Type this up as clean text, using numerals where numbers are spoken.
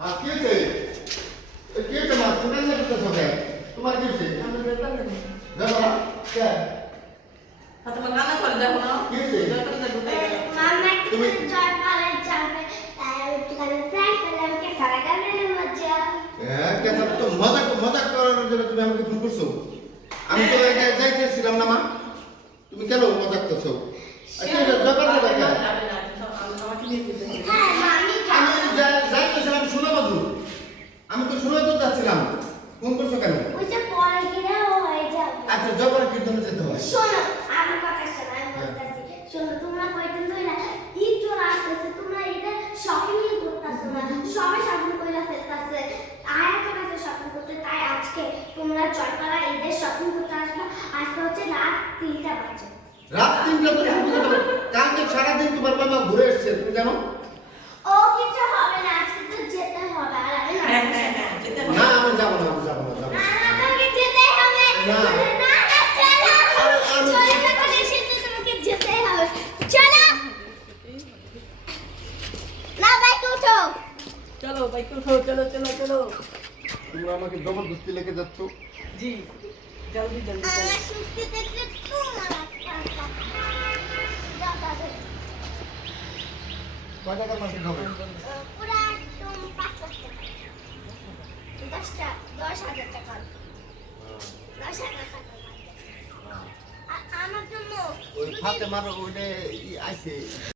হ্যাঁ কি হয়েছে কি হয়েছে মা তুমি না করতেছো কেন তোমার কি হয়েছে আমি বেতন দেব দেখো না কে হাতে কান্না করে দেখো না কি হয়েছে বেতন দেব মামা তুমি জয় পালে যাবে তাই আমি তোমাকে প্র্যাঙ্ক করলাম কে সারা গানের মজা হ্যাঁ কে তো মজা করার জন্য তুমি আমাকে ফোন করছো আমি তো যাইতেছিলাম না মা তুমি কেন মজা করছো আচ্ছা জবাব দেবে কেন যাবে না আমাকে নিয়ে যেতে হবে হ্যাঁ মামি আমি যাইতেছিলাম শোনা বাজু আমি তো শোনা তো যাচ্ছিলাম ফোন করছো কেন ওই যে পরে গিয়ে ও হয়ে যাবে আচ্ছা জবার কীর্তনে যেতে হয় শোনো আমার কথা শোনো আমি বলতেছি শোনো তোমরা কয়দিন ধরে ঈদ চলে আসতেছে তোমরা ঈদে শপিং করতেছো না সবাই শপিং করে ফেলতেছে আয়াতের কাছে শপিং করতে তাই আজকে তোমরা জয়পাড়া ঈদের শপিং করতে আসবে আজকে হচ্ছে রাত 3টা বাজে রাত 3টা তো শুরু করতে হবে কালকে সারাদিন তোমার বাবা ঘুরে এসেছে তুমি জানো ও কিছু হবে না আজকে তো যেতে হবে আর আমি হ্যাঁ হ্যাঁ হ্যাঁ যেতে হবে না আমি যাবো না আমি যাবো না যাবো না। না তোমাকে যেতে হবে না। না চলো চলো না করে এসেছে তোমাকে যেতে হবে চলো না বাইকে উঠো চলো বাইকে উঠো চলো চলো চলো তুমি আমাকে জবরদস্তি লেগে যাচ্ছ জি জলদি জলদি চলো আমার সুস্থ দেখলে তোমার দাদা কয় টাকার মাসে হবে পুরা একদম 5 লাখ টাকা 10,000 টাকা 10,000 টাকা আমার জন্য ওই ফাতে মারো ওইটা আইছে